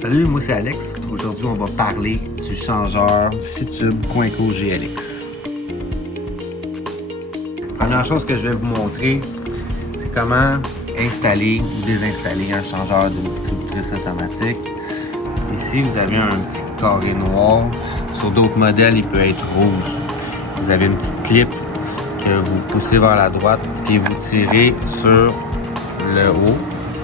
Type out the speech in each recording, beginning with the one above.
Salut, moi c'est Alex. Aujourd'hui, on va parler du changeur 6 tubes Coinco GLX. Première chose que je vais vous montrer, c'est comment installer ou désinstaller un changeur de distributrice automatique. Ici, vous avez un petit carré noir. Sur d'autres modèles, il peut être rouge. Vous avez une petite clip que vous poussez vers la droite et vous tirez sur le haut.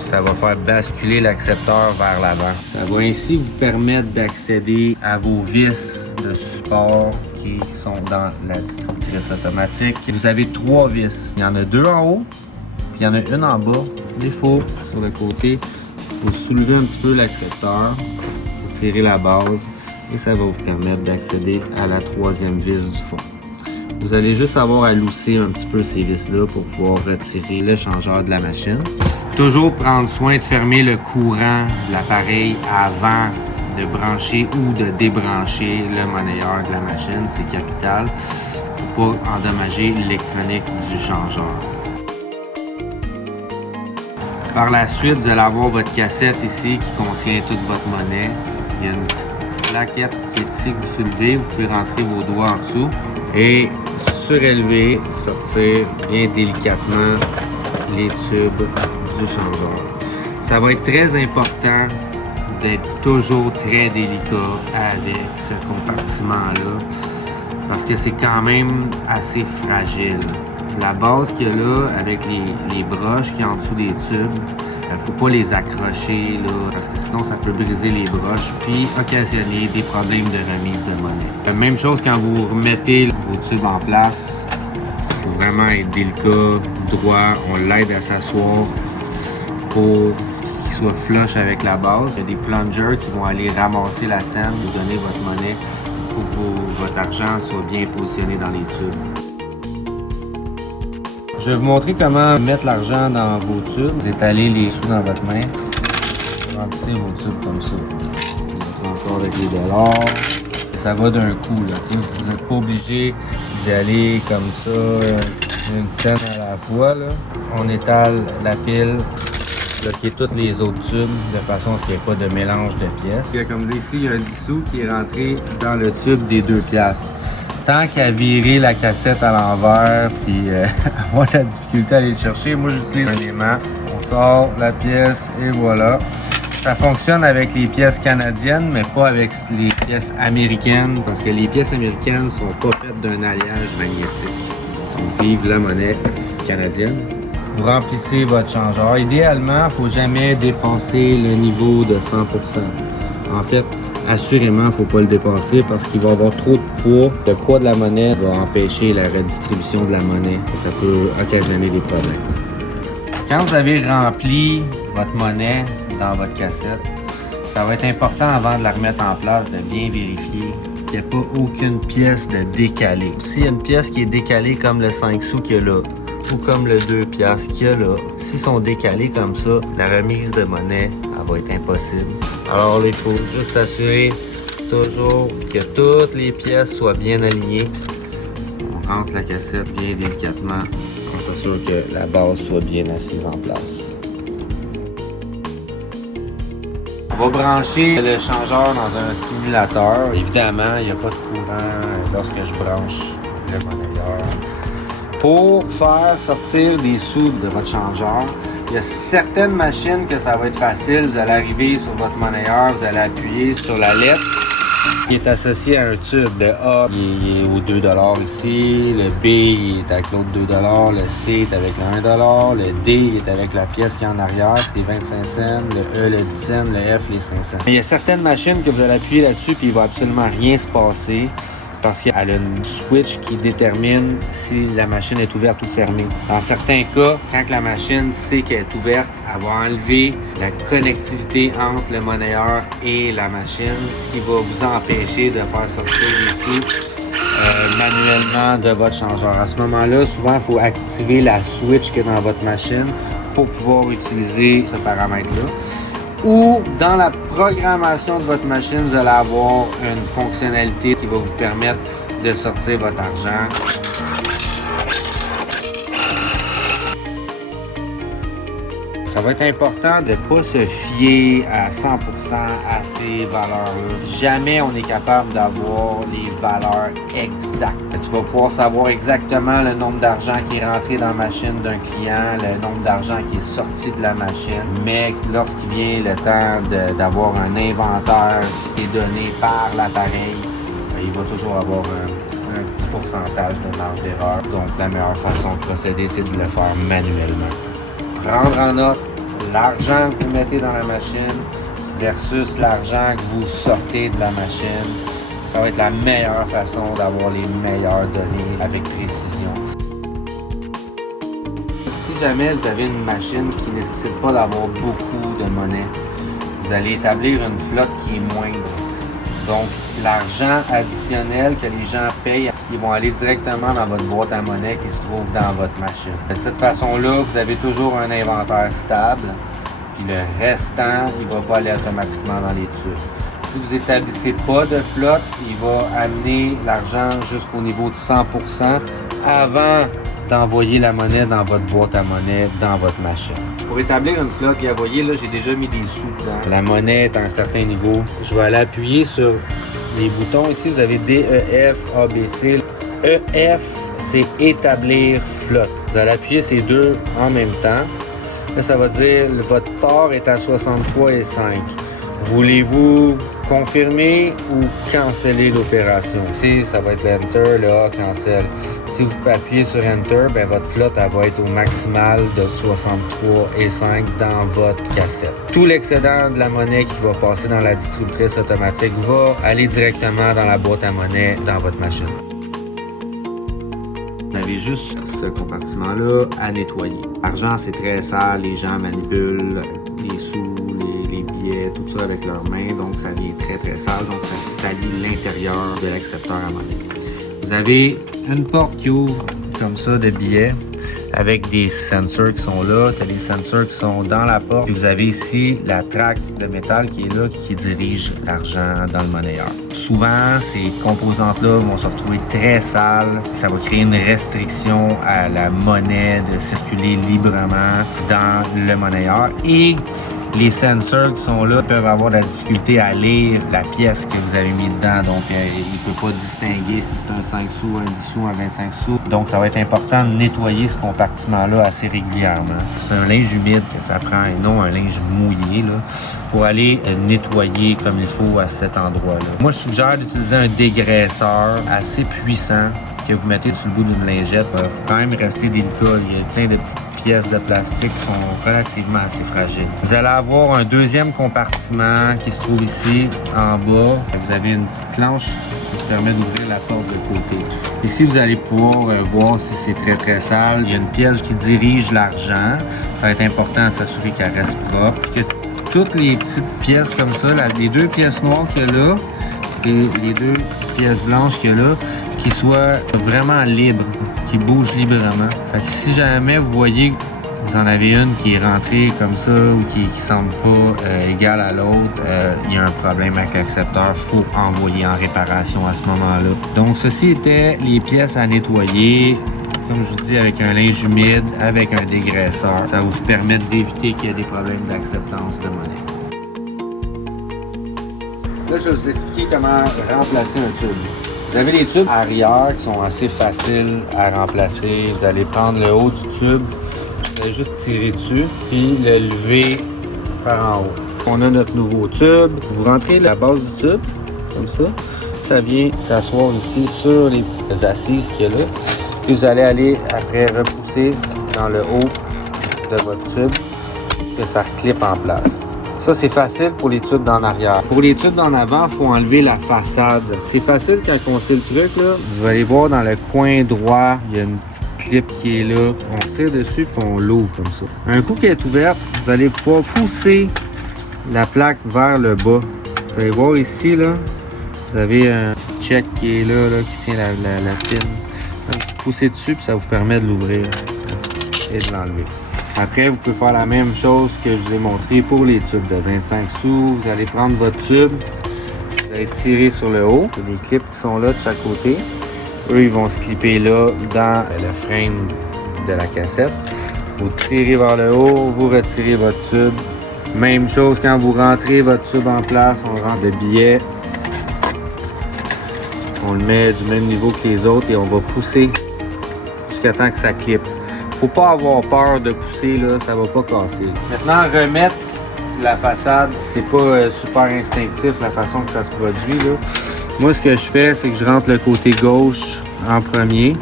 Ça va faire basculer l'accepteur vers l'avant. Ça va ainsi vous permettre d'accéder à vos vis de support qui sont dans la distributrice automatique. Vous avez 3 vis. Il y en a 2 en haut, puis il y en a une en bas. Défaut sur le côté. Il faut soulever un petit peu l'accepteur, vous tirez la base et ça va vous permettre d'accéder à la 3e vis du fond. Vous allez juste avoir à lousser un petit peu ces vis-là pour pouvoir retirer le changeur de la machine. Toujours prendre soin de fermer le courant de l'appareil avant de brancher ou de débrancher le monnayeur de la machine, c'est capital pour pas endommager l'électronique du changeur. Par la suite, vous allez avoir votre cassette ici qui contient toute votre monnaie. Il y a une petite plaquette qui est ici que vous soulevez, vous pouvez rentrer vos doigts en dessous et surélever, sortir bien délicatement les tubes du changeur. Ça va être très important d'être toujours très délicat avec ce compartiment-là parce que c'est quand même assez fragile. La base qu'il y a là avec les broches qui sont en dessous des tubes, il ne faut pas les accrocher là, parce que sinon ça peut briser les broches puis occasionner des problèmes de remise de monnaie. Même chose quand vous remettez vos tubes en place, il faut vraiment être délicat, droit, on l'aide à s'asseoir pour qu'il soit flush avec la base. Il y a des plungers qui vont aller ramasser la scène, vous donner votre monnaie. Il faut que votre argent soit bien positionné dans les tubes. Je vais vous montrer comment mettre l'argent dans vos tubes. Vous étalez les sous dans votre main. Vous remplissez vos tubes comme ça. Vous mettez encore avec les dollars. Et ça va d'un coup, là. Vous n'êtes pas obligé d'y aller comme ça, une scène à la fois, là. On étale la pile, bloquer tous les autres tubes de façon à ce qu'il n'y ait pas de mélange de pièces. Comme là, ici, il y a un 10 sous qui est rentré dans le tube des 2 piastres. Tant qu'à virer la cassette à l'envers puis avoir la difficulté à aller le chercher, moi j'utilise un aimant. On sort la pièce et voilà. Ça fonctionne avec les pièces canadiennes, mais pas avec les pièces américaines, parce que les pièces américaines sont pas faites d'un alliage magnétique. Donc vive la monnaie canadienne. Vous remplissez votre changeur. Idéalement, il ne faut jamais dépasser le niveau de 100%. En fait, assurément, il ne faut pas le dépasser parce qu'il va y avoir trop de poids. Le poids de la monnaie va empêcher la redistribution de la monnaie et ça peut occasionner des problèmes. Quand vous avez rempli votre monnaie dans votre cassette, ça va être important avant de la remettre en place de bien vérifier qu'il n'y a pas aucune pièce de décalée. S'il y a une pièce qui est décalée comme le 5 sous qu'il y a là, ou comme le 2 piastres qu'il y a là, s'ils sont décalés comme ça, la remise de monnaie, elle va être impossible. Alors là, il faut juste s'assurer toujours que toutes les pièces soient bien alignées. On rentre la cassette bien délicatement. On s'assure que la base soit bien assise en place. On va brancher le changeur dans un simulateur. Évidemment, il n'y a pas de courant lorsque je branche le monnayeur. Pour faire sortir des sous de votre changeur, il y a certaines machines que ça va être facile. Vous allez arriver sur votre monnayeur, vous allez appuyer sur la lettre qui est associée à un tube. Le A il est au 2$ ici, le B il est avec l'autre 2$, le C est avec le 1$, le D il est avec la pièce qui est en arrière, c'est les 25 cents, le E le 10 cents, le F les 5 cents. Il y a certaines machines que vous allez appuyer là-dessus puis il va absolument rien se passer, parce qu'elle a une switch qui détermine si la machine est ouverte ou fermée. Dans certains cas, quand la machine sait qu'elle est ouverte, elle va enlever la connectivité entre le monnayeur et la machine, ce qui va vous empêcher de faire sortir les sous manuellement de votre changeur. À ce moment-là, souvent, il faut activer la switch qui est dans votre machine pour pouvoir utiliser ce paramètre-là. Ou dans la programmation de votre machine, vous allez avoir une fonctionnalité qui va vous permettre de sortir votre argent. Ça va être important de ne pas se fier à 100% à ces valeurs-là. Jamais on est capable d'avoir les valeurs exactes. Tu vas pouvoir savoir exactement le nombre d'argent qui est rentré dans la machine d'un client, le nombre d'argent qui est sorti de la machine. Mais lorsqu'il vient le temps d'avoir un inventaire qui t'est donné par l'appareil, il va toujours avoir un petit pourcentage de marge d'erreur. Donc la meilleure façon de procéder, c'est de le faire manuellement. Prendre en note l'argent que vous mettez dans la machine versus l'argent que vous sortez de la machine. Ça va être la meilleure façon d'avoir les meilleures données avec précision. Si jamais vous avez une machine qui ne nécessite pas d'avoir beaucoup de monnaie, vous allez établir une flotte qui est moindre. Donc, l'argent additionnel que les gens payent, ils vont aller directement dans votre boîte à monnaie qui se trouve dans votre machine. De cette façon-là, vous avez toujours un inventaire stable, puis le restant, il ne va pas aller automatiquement dans les tubes. Si vous n'établissez pas de flotte, il va amener l'argent jusqu'au niveau de 100% avant d'envoyer la monnaie dans votre boîte à monnaie, dans votre machine. Pour établir une flotte, bien, vous voyez, là, j'ai déjà mis des sous dedans. La monnaie est à un certain niveau. Je vais aller appuyer sur les boutons. Ici, vous avez D, E, F, A, B, C. EF, c'est établir flotte. Vous allez appuyer ces deux en même temps. Là, ça va dire votre port est à 63,5. Voulez-vous confirmer ou canceller l'opération? Ici, ça va être l'Enter, le A, cancel. Si vous appuyez sur Enter, bien, votre flotte elle va être au maximal de 63,5 dans votre cassette. Tout l'excédent de la monnaie qui va passer dans la distributrice automatique va aller directement dans la boîte à monnaie dans votre machine. Vous avez juste ce compartiment-là à nettoyer. L'argent, c'est très sale, les gens manipulent les sous, les billets, tout ça avec leurs mains, donc ça vient très très sale, donc ça salit l'intérieur de l'accepteur à monnaie. Vous avez une porte qui ouvre comme ça de billets avec des sensors qui sont là. Tu as des sensors qui sont dans la porte. Puis vous avez ici la traque de métal qui est là, qui dirige l'argent dans le monnayeur. Souvent, ces composantes-là vont se retrouver très sales. Ça va créer une restriction à la monnaie de circuler librement dans le monnayeur. Et les sensors qui sont là peuvent avoir de la difficulté à lire la pièce que vous avez mis dedans. Donc, il ne peut pas distinguer si c'est un 5 sous, un 10 sous, un 25 sous. Donc, ça va être important de nettoyer ce compartiment-là assez régulièrement. C'est un linge humide que ça prend et non un linge mouillé là, pour aller nettoyer comme il faut à cet endroit-là. Moi, je suggère d'utiliser un dégraisseur assez puissant que vous mettez sur le bout d'une lingette. Il faut quand même rester délicat. Il y a plein de petites pièces de plastique qui sont relativement assez fragiles. Vous allez avoir un deuxième compartiment qui se trouve ici en bas. Vous avez une petite planche qui vous permet d'ouvrir la porte de côté. Ici, vous allez pouvoir voir si c'est très très sale. Il y a une pièce qui dirige l'argent. Ça va être important de s'assurer qu'elle reste propre. Que toutes les petites pièces comme ça, les deux pièces noires qu'il y a là et les deux pièces blanches qu'il y a là, qui soient vraiment libres, qui bougent librement. Fait que si jamais vous voyez que vous en avez une qui est rentrée comme ça ou qui semble pas égale à l'autre, il y a un problème avec l'accepteur, il faut envoyer en réparation à ce moment-là. Donc ceci était les pièces à nettoyer, comme je vous dis, avec un linge humide, avec un dégraisseur. Ça va vous permettre d'éviter qu'il y ait des problèmes d'acceptance de monnaie. Là, je vais vous expliquer comment remplacer un tube. Vous avez les tubes arrière qui sont assez faciles à remplacer. Vous allez prendre le haut du tube, vous allez juste tirer dessus, puis le lever par en haut. On a notre nouveau tube. Vous rentrez la base du tube, comme ça. Ça vient s'asseoir ici sur les petites assises qu'il y a là. Puis vous allez aller après repousser dans le haut de votre tube, que ça reclippe en place. Ça, c'est facile pour les tubes d'en arrière. Pour les tubes d'en avant, il faut enlever la façade. C'est facile quand on sait le truc, là. Vous allez voir dans le coin droit, il y a une petite clip qui est là. On tire dessus et on l'ouvre comme ça. Un coup qu'elle est ouverte, vous allez pouvoir pousser la plaque vers le bas. Vous allez voir ici, là, vous avez un petit check qui est là, qui tient la pin. Vous poussez dessus et ça vous permet de l'ouvrir et de l'enlever. Après, vous pouvez faire la même chose que je vous ai montré pour les tubes de 25 sous. Vous allez prendre votre tube, vous allez tirer sur le haut. Il y a des clips qui sont là de chaque côté. Eux, ils vont se clipper là dans le frame de la cassette. Vous tirez vers le haut, vous retirez votre tube. Même chose quand vous rentrez votre tube en place, on rentre le billet. On le met du même niveau que les autres et on va pousser jusqu'à temps que ça clippe. Faut pas avoir peur de pousser, là, ça va pas casser. Maintenant, remettre la façade, c'est pas super instinctif la façon que ça se produit, là. Moi, ce que je fais, c'est que je rentre le côté gauche en premier.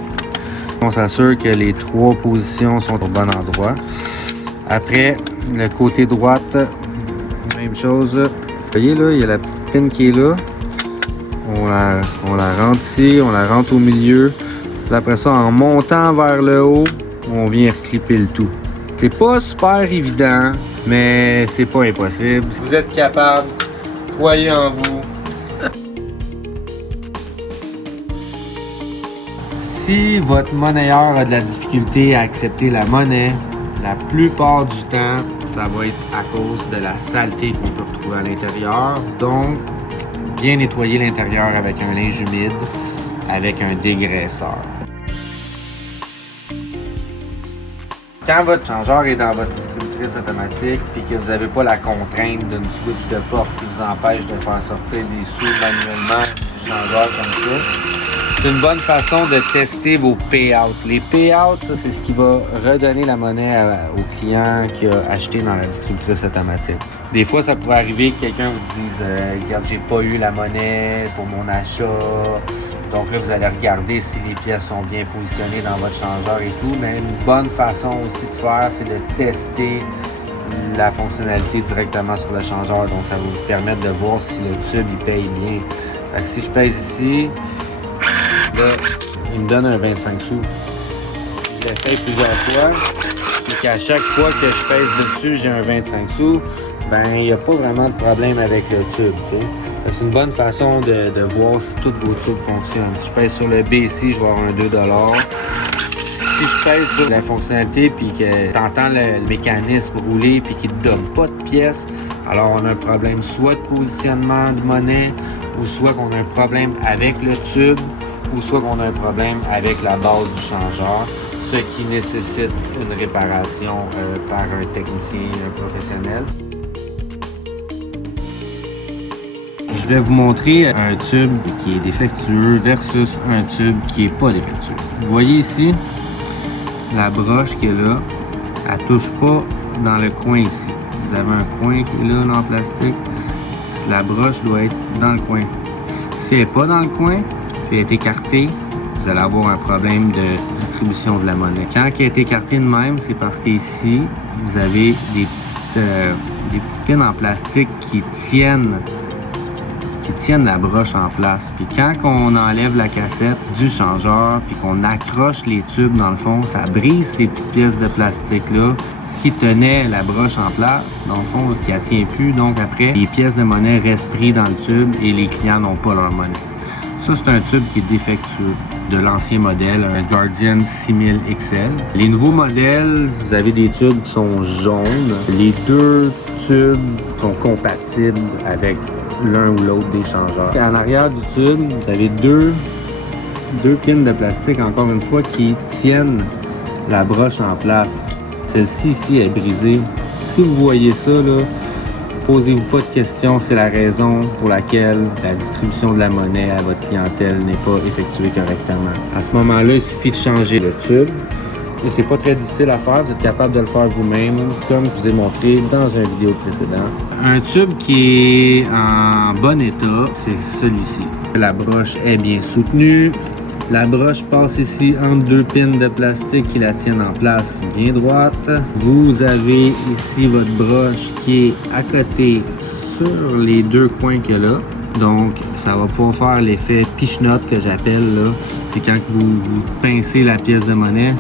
On s'assure que les 3 positions sont au bon endroit. Après, le côté droite, même chose. Vous voyez là, il y a la petite pin qui est là. On la rentre ici, on la rentre au milieu. Puis après ça, en montant vers le haut, on vient reclipper le tout. C'est pas super évident, mais c'est pas impossible. Si vous êtes capable, croyez en vous. Si votre monnayeur a de la difficulté à accepter la monnaie, la plupart du temps, ça va être à cause de la saleté qu'on peut retrouver à l'intérieur. Donc, bien nettoyer l'intérieur avec un linge humide, avec un dégraisseur. Quand votre changeur est dans votre distributrice automatique et que vous n'avez pas la contrainte d'une switch de porte qui vous empêche de faire sortir des sous manuellement du changeur comme ça, c'est une bonne façon de tester vos payouts. Les payouts, ça, c'est ce qui va redonner la monnaie au client qui a acheté dans la distributrice automatique. Des fois, ça pourrait arriver que quelqu'un vous dise regarde, j'ai pas eu la monnaie pour mon achat. Donc là, vous allez regarder si les pièces sont bien positionnées dans votre changeur et tout. Mais une bonne façon aussi de faire, c'est de tester la fonctionnalité directement sur le changeur. Donc, ça va vous permettre de voir si le tube, il paye bien. Fait que si je pèse ici, là, il me donne un 25 sous. Si je l'essaye plusieurs fois, et qu'à chaque fois que je pèse dessus, j'ai un 25 sous, ben il n'y a pas vraiment de problème avec le tube, tu sais. C'est une bonne façon de voir si tous vos tubes fonctionnent. Si je pèse sur le B ici, je vais avoir un 2 $. Si je pèse sur la fonctionnalité puis que tu entends le mécanisme rouler puis qu'il ne te donne pas de pièces, alors on a un problème soit de positionnement de monnaie ou soit qu'on a un problème avec le tube ou soit qu'on a un problème avec la base du changeur, ce qui nécessite une réparation par un technicien professionnel. Je vais vous montrer un tube qui est défectueux versus un tube qui n'est pas défectueux. Vous voyez ici, la broche qui est là, elle ne touche pas dans le coin ici. Vous avez un coin qui est là en plastique. La broche doit être dans le coin. Si elle n'est pas dans le coin, puis elle est écartée, vous allez avoir un problème de distribution de la monnaie. Quand elle est écartée de même, c'est parce qu'ici, vous avez des petites pins en plastique qui tiennent la broche en place. Puis quand on enlève la cassette du changeur puis qu'on accroche les tubes dans le fond, ça brise ces petites pièces de plastique-là. Ce qui tenait la broche en place, dans le fond, qui ne tient plus. Donc après, les pièces de monnaie restent prises dans le tube et les clients n'ont pas leur monnaie. Ça, c'est un tube qui est défectueux de l'ancien modèle, un Guardian 6000 XL. Les nouveaux modèles, vous avez des tubes qui sont jaunes. Les 2 tubes sont compatibles avec l'un ou l'autre des changeurs. En arrière du tube, vous avez deux pins de plastique, encore une fois, qui tiennent la broche en place. Celle-ci ici est brisée. Si vous voyez ça, là, posez-vous pas de questions, c'est la raison pour laquelle la distribution de la monnaie à votre clientèle n'est pas effectuée correctement. À ce moment-là, il suffit de changer le tube. C'est pas très difficile à faire, vous êtes capable de le faire vous-même, comme je vous ai montré dans une vidéo précédente. Un tube qui est en bon état, c'est celui-ci. La broche est bien soutenue. La broche passe ici entre 2 pins de plastique qui la tiennent en place bien droite. Vous avez ici votre broche qui est à côté sur les 2 coins qu'il y a là. Donc, ça va pas faire l'effet piche-note que j'appelle là. C'est quand vous pincez la pièce de monnaie,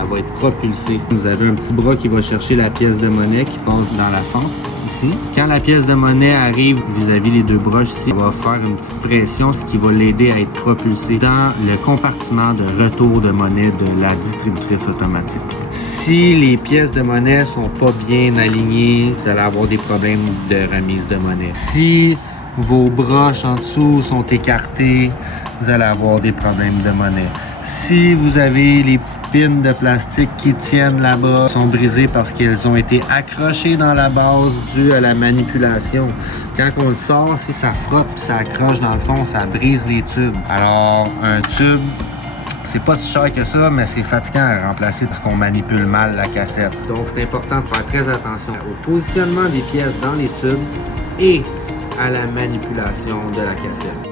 elle va être propulsée. Vous avez un petit bras qui va chercher la pièce de monnaie qui passe dans la fente. Ici. Quand la pièce de monnaie arrive vis-à-vis les 2 broches ici, on va faire une petite pression, ce qui va l'aider à être propulsé dans le compartiment de retour de monnaie de la distributrice automatique. Si les pièces de monnaie sont pas bien alignées, vous allez avoir des problèmes de remise de monnaie. Si vos broches en dessous sont écartées, vous allez avoir des problèmes de monnaie. Si vous avez les petites pins de plastique qui tiennent là-bas, sont brisées parce qu'elles ont été accrochées dans la base due à la manipulation. Quand on le sort, si ça frotte et ça accroche dans le fond, ça brise les tubes. Alors, un tube, c'est pas si cher que ça, mais c'est fatigant à remplacer parce qu'on manipule mal la cassette. Donc, c'est important de faire très attention au positionnement des pièces dans les tubes et à la manipulation de la cassette.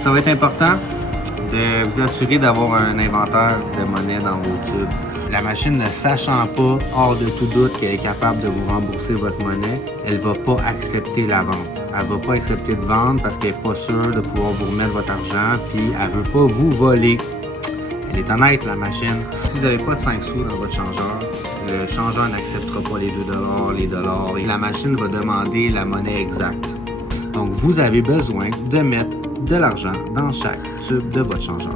Ça va être important de vous assurer d'avoir un inventaire de monnaie dans vos tubes. La machine, ne sachant pas, hors de tout doute, qu'elle est capable de vous rembourser votre monnaie, elle ne va pas accepter la vente. Elle ne va pas accepter de vendre parce qu'elle n'est pas sûre de pouvoir vous remettre votre argent, puis elle ne veut pas vous voler. Elle est honnête, la machine. Si vous n'avez pas de 5 sous dans votre changeur, le changeur n'acceptera pas les 2 $, les dollars, et la machine va demander la monnaie exacte. Donc, vous avez besoin de mettre de l'argent dans chaque tube de votre changeur.